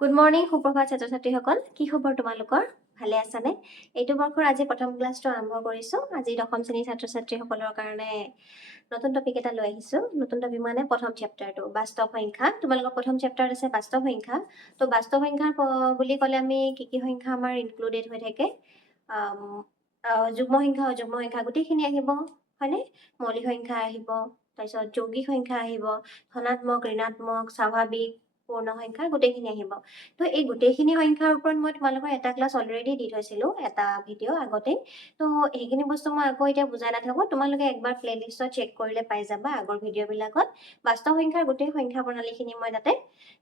Good morning সুপ্ৰভাত ছাত্ৰ ছাত্ৰীসকল কি খবৰ তোমালোকৰ ভালে আছানে এইটো বৰ্ষৰ আজি প্ৰথম ক্লাছটো আৰম্ভ কৰিছোঁ আজি দশম শ্ৰেণীৰ ছাত্ৰ ছাত্ৰীসকলৰ কাৰণে নতুন টপিক এটা লৈ আহিছোঁ নতুন টপিক মানে প্ৰথম চেপ্টাৰটো বাস্তৱ সংখ্যা তোমালোকৰ প্ৰথম চেপ্টাৰত আছে বাস্তৱ সংখ্যা তো বাস্তৱ সংখ্যা বুলি ক'লে আমি কি সংখ্যা আমাৰ ইনক্লুডেড হৈ থাকে যুগ্ম সংখ্যা অযুগ্ম সংখ্যা গোটেইখিনি আহিব হয়নে মৌলিক সংখ্যা আহিব তাৰপিছত যৌগিক সংখ্যা আহিব ধনাত্মক ঋণাত্মক স্বাভাৱিক পূৰ্ণ সংখ্যা গোটেইখিনি আহিব তো এই গোটেইখিনি সংখ্যাৰ ওপৰত মই তোমালোকৰ এটা ক্লাছ অলৰেডি দি থৈছিলোঁ এটা ভিডিঅ' আগতে তো এইখিনি বস্তু মই আকৌ এতিয়া বুজাই নাথাকোঁ তোমালোকে একবাৰ প্লেলিষ্টত চেক কৰিলে পাই যাবা আগৰ ভিডিঅ'বিলাকত বাস্তৱ সংখ্যাৰ গোটেই সংখ্যা প্ৰণালীখিনি মই তাতে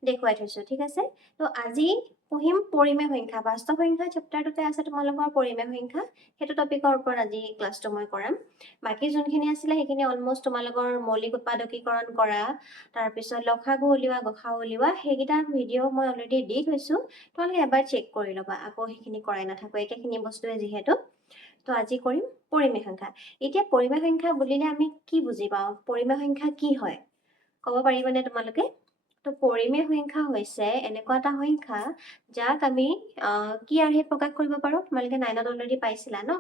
দেখুৱাই থৈছোঁ ঠিক আছে তো আজি পঢ়িম পৰিমেয় সংখ্যা বাস্তৱ সংখ্যা চেপ্টাৰটোতে আছে তোমালোকৰ পৰিমেয় সংখ্যা সেইটো টপিকৰ ওপৰত আজি ক্লাছটো মই কৰাম বাকী যোনখিনি আছিলে সেইখিনি অলমোষ্ট তোমালোকৰ মৌলিক উৎপাদকীকৰণ কৰা তাৰপিছত লসাগু উলিওৱা গসাগু উলিওৱা সেইকেইটা ভিডিঅ' মই অলৰেডি দি থৈছোঁ তোমালোকে এবাৰ চেক কৰি ল'বা আকৌ সেইখিনি কৰাই নাথাকোঁ একেখিনি বস্তুৱে যিহেতু তো আজি কৰিম পৰিমেয় সংখ্যা এতিয়া পৰিমেয় সংখ্যা বুলিলে আমি কি বুজি পাওঁ পৰিমেয় সংখ্যা কি হয় ক'ব পাৰিবানে তোমালোকে তো পৰিমেয় সংখ্যা হৈছে এনেকুৱা এটা সংখ্যা যাক আমি কি আৰ্হিত প্ৰকাশ কৰিব পাৰোঁ তোমালোকে 9ত অলৰেডি পাইছিলা ন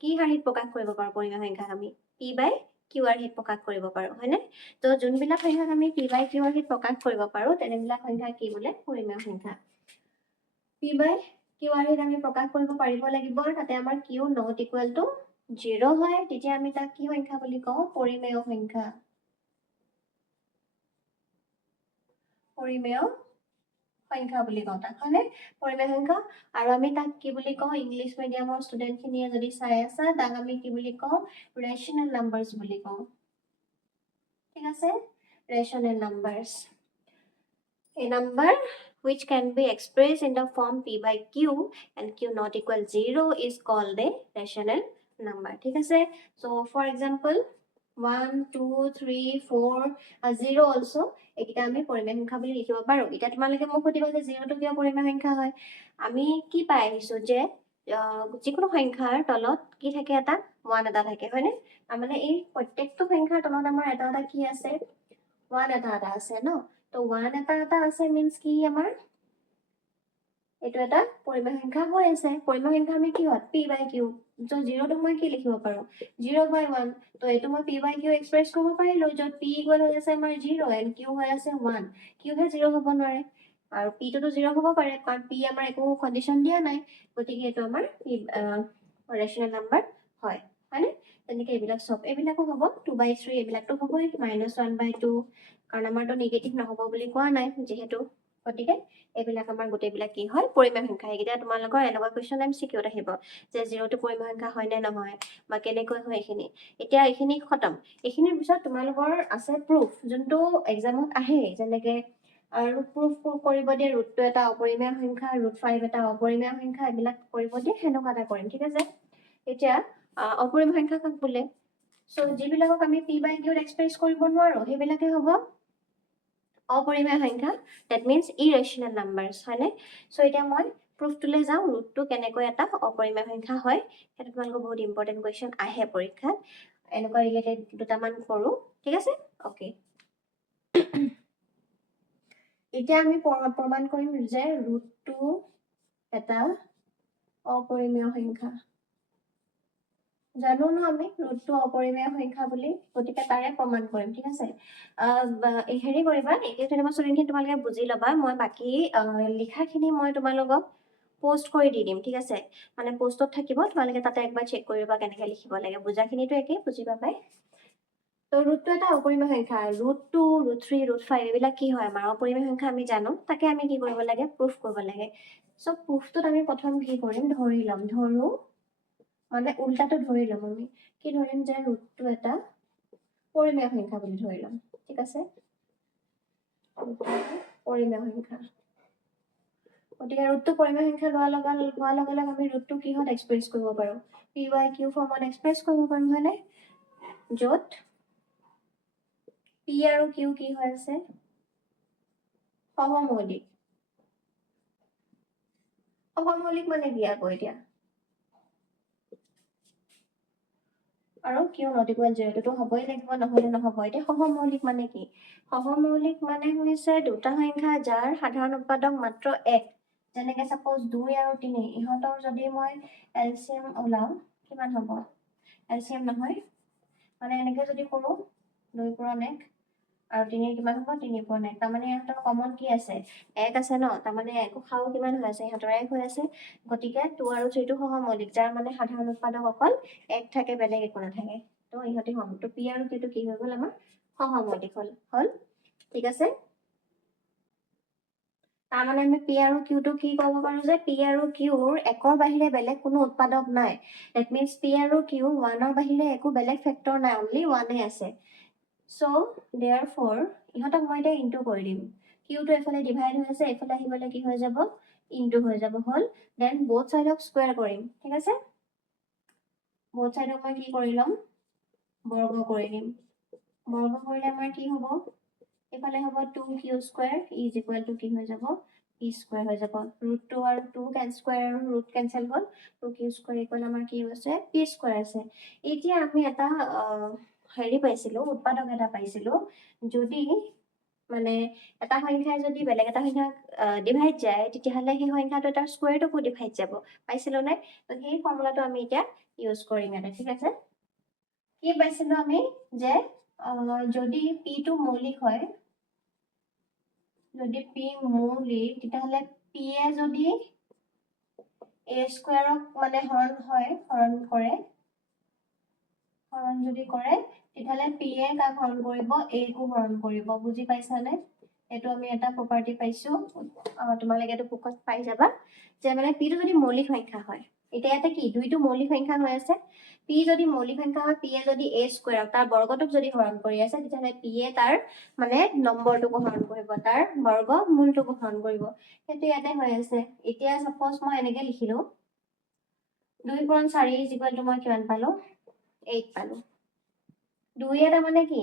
কি আৰ্হিত প্ৰকাশ কৰিব পাৰোঁ পৰিমেয় সংখ্যাক আমি p/q আৰ্হিত প্ৰকাশ কৰিব পাৰোঁ হয়নে তো যোনবিলাক সংখ্যাক আমি p/q আৰ্হিত প্ৰকাশ কৰিব পাৰোঁ তেনেবিলাক সংখ্যা কি বোলে পৰিমেয় সংখ্যা p/q আৰ্হিত আমি প্ৰকাশ কৰিব পাৰিব লাগিব তাতে আমাৰ q not equal to 0 হয় তেতিয়া আমি তাক কি সংখ্যা বুলি কওঁ পৰিমেয় সংখ্যা পৰিমেয় সংখ্যা বুলি কওঁ তাক হয়নে পৰিমেয় সংখ্যা আৰু আমি তাক কি বুলি কওঁ ইংলিছ মিডিয়ামৰ ষ্টুডেণ্টখিনিয়ে যদি চাই আছা তাক আমি কি বুলি কওঁ ৰেচনেল নাম্বাৰছ বুলি কওঁ ঠিক আছে rational numbers a number which can be expressed in the form p/q and q not equal 0 is called a rational number ঠিক আছে so for example 1 2 3 4 0 also এইকেইটা আমি পৰিমেয় সংখ্যা বুলি লিখিব পাৰোঁ এতিয়া তোমালোকে মোক সুধিবা যে 0টো কিয় পৰিমেয় সংখ্যা হয় আমি কি পাই আহিছোঁ যে যিকোনো সংখ্যাৰ তলত কি থাকে এটা 1 এটা থাকে হয়নে মানে এই প্ৰত্যেকটো সংখ্যাৰ তলত আমাৰ এটা এটা কি আছে 1 এটা এটা আছে ন তো 1 এটা এটা আছে মিন্স কি আমাৰ এইটো এটা পৰিমেয় সংখ্যা হৈ আছে পৰিমেয় সংখ্যা আমি কি হয় p/q তো 0টো মই কি লিখিব পাৰোঁ 0/1 তো এইটো মই p/q এক্সপ্ৰেছ কৰিব পাৰিলোঁ য'ত p ইকুৱেল হৈ আছে আমাৰ 0 and q হৈ আছে 1 q হে 0 হ'ব নোৱাৰে আৰু p টোতো 0 হ'ব পাৰে কাৰণ p আমাৰ একো কণ্ডিশ্যন দিয়া নাই গতিকে এইটো আমাৰ ৰেচনেল নাম্বাৰ হয় হয়নে তেনেকৈ এইবিলাকো হ'ব 2/3 এইবিলাকতো হ'বই -1/2 কাৰণ আমাৰতো নিগেটিভ নহ'ব বুলি কোৱা নাই যিহেতু গতিকে এইবিলাক আমাৰ গোটেইবিলাক কি হয় পৰিমেয় সংখ্যা এইকেইটা তোমালোকৰ এনেকুৱা কুৱেশ্যন MCQত আহিব যে 0টো পৰিমেয় সংখ্যা হয় নে নহয় বা কেনেকৈ হয় এইখিনি এতিয়া এইখিনি খতম এইখিনিৰ পিছত তোমালোকৰ আছে প্ৰুফ যোনটো এক্সামত আহে যেনেকৈ আৰু প্ৰুফ কৰিব দিয়ে ৰুটটো এটা অপৰিমেয় সংখ্যা √5 এটা অপৰিমেয় সংখ্যা এইবিলাক কৰিব দিয়ে সেনেকুৱা এটা কৰিম ঠিক আছে এতিয়া অপৰিমেয় সংখ্যা কাক বোলে সো যিবিলাকক আমি p/q এক্সপ্ৰেছ কৰিব নোৱাৰোঁ সেইবিলাকে হ'ব অপৰিমেয় সংখ্যা that means irrational numbers হয়নে সো এতিয়া মই প্ৰুফটোলৈ যাওঁ ৰুটটো কেনেকৈ এটা অপৰিমেয় সংখ্যা হয় সেইটো তোমালোকৰ বহুত ইম্পৰ্টেণ্ট কুৱেশ্যন আহে পৰীক্ষাত এনেকুৱা ৰিলেটেড দুটামান কৰোঁ ঠিক আছে অ'কে এতিয়া আমি প্ৰমাণ কৰিম যে ৰুটটো এটা অপৰিমেয় সংখ্যা জানো ন আমি ৰুটটো অপৰিমেয় সংখ্যা বুলি গতিকে তাৰে প্ৰমাণ কৰিম ঠিক আছে হেৰি কৰিবা এতিয়া তেনেকুৱা ষ্টুডেণ্টখিনি তোমালোকে বুজি ল'বা মই বাকী লিখাখিনি মই তোমালোকক পোষ্ট কৰি দি দিম ঠিক আছে মানে পোষ্টত থাকিব তোমালোকে তাতে একবাৰ চেক কৰিবা কেনেকৈ লিখিব লাগে বুজাখিনিতো একেই বুজি পাবাই তো ৰুটটো এটা অপৰিমেয় সংখ্যা √2 √3 √5 এইবিলাক কি হয় আমাৰ অপৰিমেয় সংখ্যা আমি জানো তাকে আমি কি কৰিব লাগে প্ৰুফ কৰিব লাগে চ' প্ৰুফটোত আমি প্ৰথম কি কৰিম ধৰি ল'ম ধৰোঁ মানে উল্টাটো ধৰি ল'ম আমি কি ধৰিম যে ৰুটটো এটা পৰিমেয় সংখ্যা বুলি ধৰি ল'ম ঠিক আছে পৰিমেয় সংখ্যা গতিকে ৰুটটো পৰিমেয় সংখ্যা হোৱাৰ লগে লগে আমি ৰুটটো কিহত এক্সপ্ৰেছ কৰিব পাৰোঁ p/q ফৰ্মত এক্সপ্ৰেছ কৰিব পাৰোঁ হয়নে য'ত p আৰু q কি হৈ আছে সহমৌলিক মানে কি আকৌ এতিয়া আৰু কিউ নট ইকুৱেল 0 টোতো হ'বই লাগিব, নহ'লে নহ'ব। এতিয়া সহমৌলিক মানে কি? সহমৌলিক মানে হৈছে দুটা সংখ্যা যাৰ সাধাৰণ উৎপাদক মাত্ৰ 1। যেনেকে সাপোজ 2 আৰু 3, ইহঁতৰ যদি মই এলচিএম ওলাও কিমান হ'ব? এলচিএম নহয়, মানে এনেকে যদি কৰো 2 পূৰণ 1 আৰু 3 কিমান হ'ব? 3 পূৰণ 1। তাৰমানে ইহঁতৰ কমন কি আছে? 1 আছে ন, তাৰমানে একো খাও কিমান হৈ আছে? ইহঁতৰ 1 হৈ আছে। গতিকে 2 আৰু 3 টো সহমৌলিক, যাৰ মানে সাধাৰণ উৎপাদক অকল 1 থাকে, বেলেগ একো নাথাকে। তো ইহঁতে সম, তো পি আৰু কিউটো কি হৈ গ'ল? আমাৰ সহমৌলিক হ'ল। ঠিক আছে। তাৰমানে আমি পি আৰু কিউটো কি ক'ব পাৰো যে পি আৰু কিউৰ 1ৰ বাহিৰে বেলেগ কোনো উৎপাদক নাই। দ্যাট মিন্স পি আৰু কিউৰ 1ৰ বাহিৰে একো বেলেগ ফেক্টৰ নাই, অনলি 1 আছে। So therefore ইহঁতক মই এতিয়া ইনটু কৰি দিম। কিউটো এফালে ডিভাইড হৈ আছে, এফালে আহি গ'লে কি হৈ যাব? ইনটু হৈ যাব। হ'ল। দেন বোথ সাইডক স্কোয়াৰ কৰিম। ঠিক আছে। বোথ সাইডক মই কি কৰি ল'ম? বৰ্গ কৰি দিম। বৰ্গ কৰিলে আমাৰ কি হ'ব? এফালে হ'ব 2q square is equal to কি হৈ যাব? p স্কোয়াৰ হৈ যাব। ৰুট 2 আৰু 2 স্কোয়াৰ আৰু ৰুট কেনসেল হ'ল। 2q স্কোয়াৰ ইকুৱেল আমাৰ কি হৈছে? p স্কোয়াৰ আছে। এতিয়া আমি এটা হেৰি পাইছিলো, উৎপাদক এটা পাইছিলো। যদি মানে এটা সংখ্যাই যদি বেলেগ এটা সংখ্যাক ডিভাইড যায়, তেতিয়াহ'লে সেই সংখ্যাটো তাৰ স্কোয়াৰটোকো ডিভাইড যাব। পাইছিলো নে? তো সেই ফৰ্মুলাটো আমি এতিয়া ইউজ কৰিম ইয়াতে। ঠিক আছে। কি পাইছিলো আমি? যে যদি p টো মৌলিক হয়, যদি p মৌলিক, তেতিয়াহ'লে p এ যদি a স্কোয়াৰক মানে হৰণ কৰে, হৰণ যদি কৰে, তেতিয়াহ'লে p এ কাক হৰণ কৰিব? a কো হৰণ কৰিব। বুজি পাইছানে? এইটো আমি এটা প্ৰপাৰ্টি পাইছো, তোমালোকে এইটো বুকত পাই যাবা, যে মানে p টো যদি মৌলিক সংখ্যা হয়। এতিয়া ইয়াতে কি দুইটো মৌলিক সংখ্যা হৈ আছে। p যদি মৌলিক সংখ্যা হয়, p এ যদি a স্কোয়াৰ তাৰ বৰ্গটোক যদি হৰণ কৰি আছে, তেতিয়াহ'লে p এ তাৰ মানে নম্বৰটোকো হৰণ কৰিব, তাৰ বৰ্গ মূলটোকো হৰণ কৰিব। সেইটো ইয়াতে হৈ আছে। এতিয়া সাপোজ মই এনেকে লিখিলো, 2 পূৰণ 4 ইজ ইকুৱেল টু মই কিমান পালো? 8 পালো। 2 তাৰমানে কি?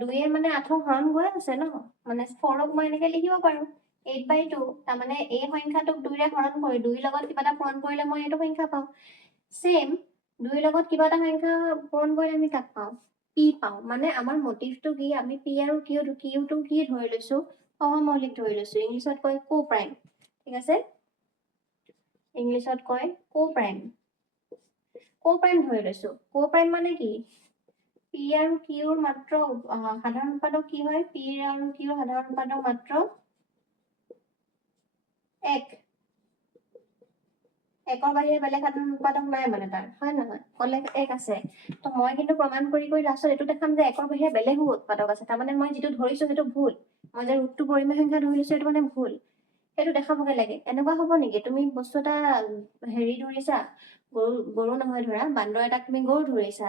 2 মানে 8ক হৰণ গৈ আছে ন, মানে 4ক মই এনেকে লিখিব পাৰো 8/2। তাৰমানে এই সংখ্যাটোক 2ৰে হৰণ কৰি 2 লগত কিবা এটা পূৰণ কৰিলে মই এইটো সংখ্যা পাওঁ। সেম 2 লগত কিবা এটা সংখ্যা পূৰণ কৰিলে আমি কাক পাওঁ? p পাওঁ। মানে আমাৰ মটিভটো কি? আমি p আৰু কিউটো কি ধৰি লৈছো? সহমৌলিক ধৰি লৈছো। ইংলিছত কয় কো প্ৰাইম। ঠিক আছে। ইংলিছত কয় কো প্ৰাইম। কো প্ৰাইম ধৰি লৈছো। কো প্ৰাইম মানে কি? p আৰু কিউৰ মাত্ৰ সাধাৰণ উৎপাদক কি হয়? p আৰু কিউৰ সাধাৰণ উৎপাদক মাত্ৰ 1। 1ৰ বাহিৰে বেলেগ সাধাৰণ উৎপাদক নাই মানে তাৰ, হয় নহয়? ক'লে 1 আছে। তো মই কিন্তু প্ৰমাণ কৰি লাষ্টত এইটো দেখাম যে 1ৰ বাহিৰে বেলেগো উৎপাদক আছে। তাৰমানে মই যিটো ধৰিছো সেইটো ভুল। মই যে ৰুটটো পৰিমেয় সংখ্যা ধৰি লৈছো এইটো মানে ভুল। সেইটো দেখাবগে লাগে। এনেকুৱা হ'ব নেকি? তুমি বস্তু এটা হেৰি ধৰিছা, গৰু নহয় ধৰা, বান্দৰ এটাক তুমি গৰু ধৰিছা।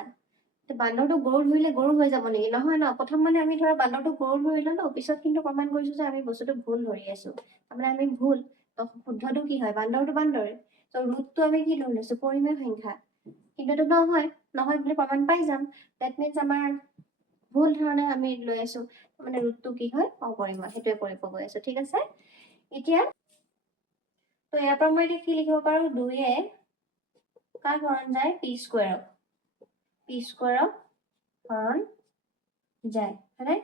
বান্দৰটো গৰু ধৰিলে গৰু হৈ যাব নেকি? নহয় ন। প্ৰথম মানে আমি ধৰা বান্দৰটো গৰু ধৰি ললো, পিছত কিন্তু প্ৰমাণ কৰিছো যে আমি বস্তুটো ভুল ধৰি আছো। তাৰমানে আমি ভুল। তো শুদ্ধটো কি হয়? বান্দৰটো বান্দৰে। তো ৰুটটো আমি কি ধৰি লৈছো? পৰিমেয় সংখ্যা। কিন্তু এইটো নহয় বুলি প্ৰমাণ পাই যাম। দ্যাট মিন্স আমাৰ ভুল ধৰণে আমি লৈ আছো। মানে ৰুটটো কি হয়? অপৰিমেয়। সেইটোৱে কৰিব গৈ আছো। ঠিক আছে। এতিয়া তো ইয়াৰ পৰা মই এতিয়া কি লিখিব পাৰো? 2 কাক হৰণ যায়? p স্কোয়াৰক। p স্কোয়াৰক হৰণ যায়, হয়নে?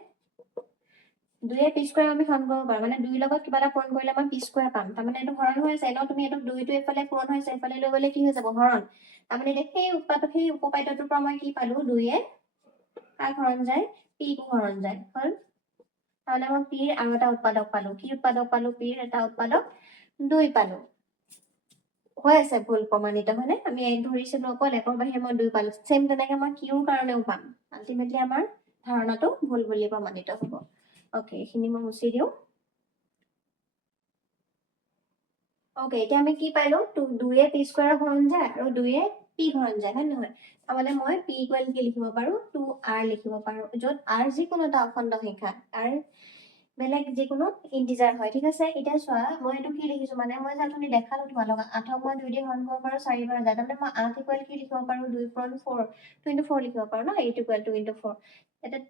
2 p স্কোয়াৰ আমি হৰণ কৰিব পাৰো। মানে 2 লগত কিবা এটা পূৰণ কৰিলে মই p স্কোয়াৰ পাম। তাৰমানে এইটো হৰণ হৈ আছে ন, তুমি এইটো 2টো এফালে পূৰণ হৈছে, এফালে লৈ গ'লে কি হৈ যাব? হৰণ। তাৰমানে এতিয়া সেই উপপাদ্যটোৰ পৰা মই কি পালো? 2 কাক হৰণ যায়? p কো হৰণ যায়। হ'ল। তাহলে মই p আৰু এটা উৎপাদক পালো। কি উৎপাদক পালো? p এটা উৎপাদক 2 পালো। হৈ আছে ভুল প্ৰমাণিত, হয়নে? আমি 1 ধৰিছিলো, অকল 1ৰ বাহিৰে মই 2 পালো। সেম তেনেকে মই কিউৰ কাৰণেও পাম। আলটিমেটলি আমাৰ ধাৰণাটো ভুল বুলি প্ৰমাণিত হ'ব। ওকে, এইখিনি মই মুছি দিওঁ। ওকে, এতিয়া আমি কি পাইলো? 2 p স্কোয়াৰক হৰণ যায় আৰু 2 p হৰণ যায়, হয় নহয়? তাৰমানে মই p ইকুৱেল কি লিখিব পাৰো? 2r লিখিব পাৰো, য'ত r যিকোনো এটা অখণ্ড সংখ্যা, r বেলেগ যিকোনো ইন্টিজাৰ হয়। ঠিক আছে। এতিয়া চোৱা, মই এইটো কি লিখিছো? মানে মই যে আপুনি দেখালো তোমালোক 8ক মই 2 দি হৰণ কৰিব পাৰো 4 বাৰ যায়। তাৰমানে মই 8 ইকুৱেল কি লিখিব পাৰো? 2 পূৰণ 4, 2 into 4 লিখিব পাৰো ন? 8 ইকুৱেল 2 into 4। এতিয়া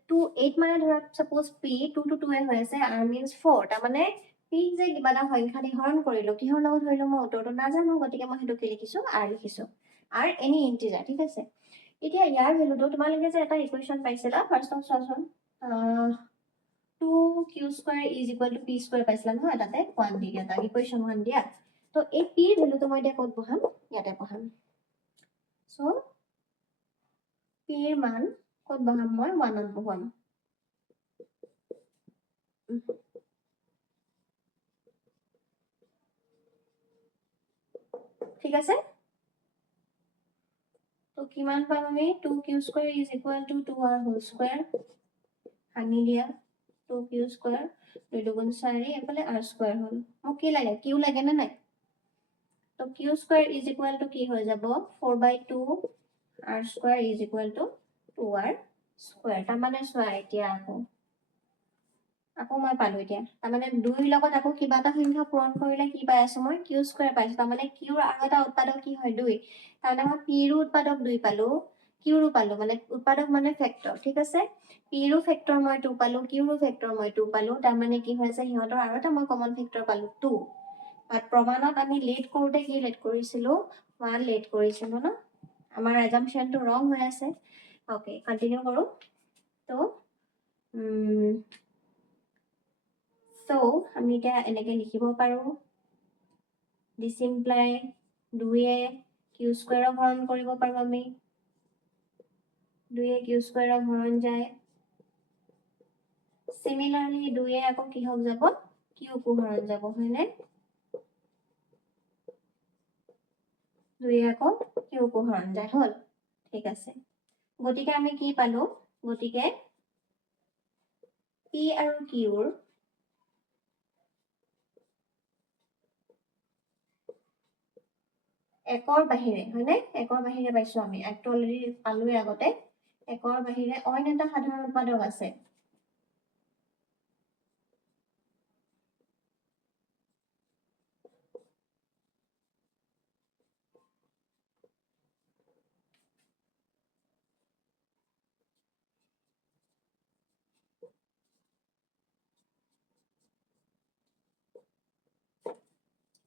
8 মানে ধৰা সাপোজ p 2 to 2 হৈ আছে, r means 4। তাৰমানে p যে কিবা এটা সংখ্যা দি হৰণ কৰিলো, কিহৰ লগত ধৰিলো মই উত্তৰটো নাজানো, গতিকে মই সেইটো কি লিখিছো? r লিখিছো। r any integer. ঠিক আছে। এতিয়া ইয়াৰ ভ্যালুটো তোমালোকে যে এটা ইকুৱেশ্যন পাইছিলা ফাৰ্ষ্ট অফ চোৱাচোন 2q² = p² পাইছিলা নহয় তাতে 1 দি দিয়া তাক ইকুৱেশ্যন 1 দিয়া তো এই p ৰ ভ্যালুটো মই এতিয়া ক'ত বহাম ইয়াতে বহাম সো p ৰ মান ক'ত বহাম মই 1 ত বহাম ঠিক আছে তো কিমান পাম আমি 2q² = 2r² ভাঙি দিয়া 2q² 2 2 গুণ 4 এফালে r² হল মোক কি লাগে q লাগে না নাই তো q² = কি হৈ যাব 4/2 r² = 2r² তাৰ মানে চোৱা এতিয়া আকৌ মই পালো এতিয়া তাৰ মানে 2 লগত আকৌ কিবা এটা সংখ্যা পূৰণ কৰিলে কি পাই আছো মই q² পাইছো তাৰ মানে q ৰ আৰু এটা উৎপাদক কি হয় 2 তাৰ মানে মই p ৰ উৎপাদক 2 পালো q ৰো পালো মানে উৎপাদক মানে ফেক্টৰ ঠিক আছে p ৰো ফেক্টৰ মই 2 পালো q ৰো ফেক্টৰ মই 2 পালো তাৰ মানে কি হৈছে হিহঁতৰ আৰু এটা মই কমন ফেক্টৰ পালো 2 বাট প্ৰমাণত আমি লেট কৰোতে কি লেট কৰিছিলো 1 লেট কৰিছিলো না আমাৰ এজাম্পশনটো ৰং হৈ আছে ওকে কন্টিনিউ কৰো তো So, আমি এটা এনেকে লিখিব পাৰো this imply 2 q² হৰণ কৰিব পাৰো আমি 2 q² হৰণ যায় similarly 2 আকৌ কি হক যাব q কো হৰণ যাব হয়নে 2 আকৌ q কো হৰণ যায় হল ঠিক আছে গতিকে আমি কি পালো গতিকে p আৰু q ৰ একৰ বাহিৰে হয়নে একৰ বাহিৰে পাইছো আমি একটো অলৰেডি পালোই আগতে একৰ বাহিৰে অইন এটা সাধাৰণ উৎপাদক আছে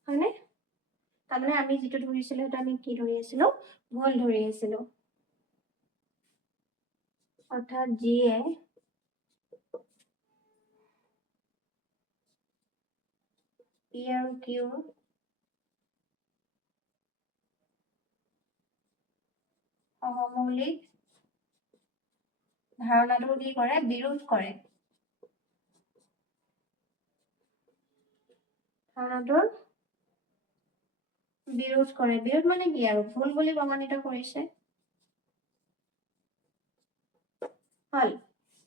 হয়নে তাৰমানে আমি যেটো ধৰিছিলো এটা আমি কি ধৰি আছিলো ভুল ধৰি আছিলো অৰ্থাৎ g এ p আৰু q সহমৌলিক ধাৰণাটো কি কৰে বিৰোধ কৰে ধাৰণাটোৰ বিৰোধ কৰে বিৰোধ মানে কি আৰু ভুল বুলি প্ৰমাণিত কৰিছে হল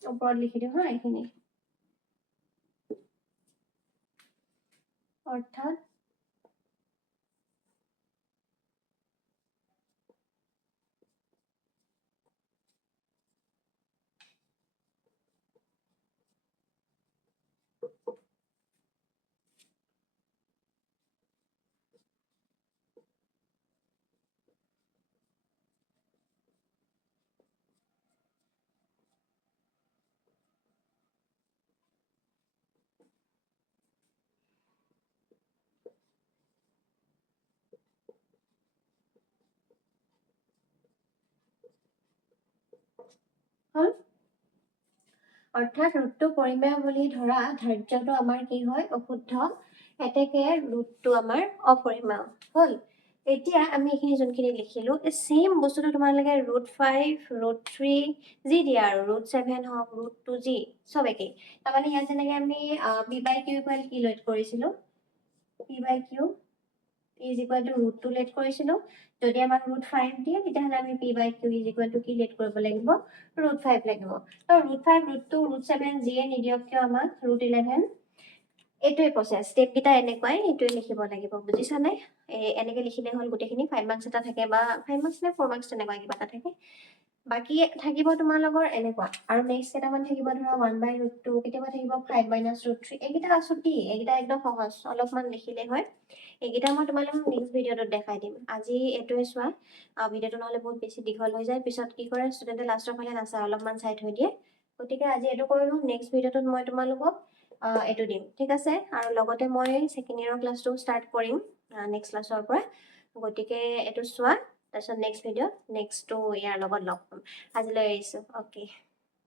ওপৰত লিখি দিও হা এইখিনি অৰ্থাৎ হল অৰ্থাৎ ৰুটটো পৰিমেয় বুলি ধৰা ধাৰ্যটো আমাৰ কি হয় অশুদ্ধ এতেকে ৰুটটো আমাৰ অপৰিমেয় হল এতিয়া আমি এইখিনি যোনখিনি লিখিলো এই সেম বস্তুটো তোমালোকে √5 √3 যি দিয়া আৰু √7 হওক √2 যি সব একেই তাৰমানে ইয়াত যেনেকে আমি p/q = কি লেট কৰিছিলো p/q is equal to √2 late কৰিছিলো যদি আমাক √5 দিয়ে তেতিয়াহলে আমি p/q is equal to কি লেট কৰিব লাগিব √5 লাগিব তো √5 √2 √7 যিয়ে নিদিয়ক কিয় আমাক √11 এইটোৱে প্ৰসেস স্টেপ কিটা এনেকুৱাই এইটোৱে লিখিব লাগিব বুজিছানে এনেকে লিখিলে হল গোটেখিনি 5 মাৰ্কস এটা থাকে বা 5 মাৰ্কস নে 4 মাৰ্কস তেনেকুৱা কিবা এটা থাকে বাকি থাকিব তোমালোকৰ এনেকুৱা আৰু নেক্সট কেটামান থাকিব ধৰা 1/√2 কেতিয়াবা থাকিব 5 - √3 এইকিটা আছুটি এইকিটা একদম সহজ অলপমান লিখিলে হয় এইকিটা মই তোমালোকক নেক্সট ভিডিওত দেখাই দিম আজি এটোৱে চোৱা ভিডিওটো নহলে বহুত বেছি দীঘল হৈ যায় পিছত কি কৰে ষ্টুডেন্টে লাষ্টৰ ফালে নাচায় অলপমান চাই থৈ দিয়ে গতিকে আজি এটো কৰিলো নেক্সট ভিডিওত মই তোমালোকক এটো দিম ঠিক আছে আৰু লগতে মই সেকেন্ড ইয়াৰৰ ক্লাসটো ষ্টাৰ্ট কৰিম নেক্সট ক্লাসৰ পৰা গতিকে এটো চোৱা তাৰপিছত নেক্সট ভিডিঅ'ত নেক্সটটো ইয়াৰ লগত লগ পাম আজিলৈ এৰিছোঁ অ'কে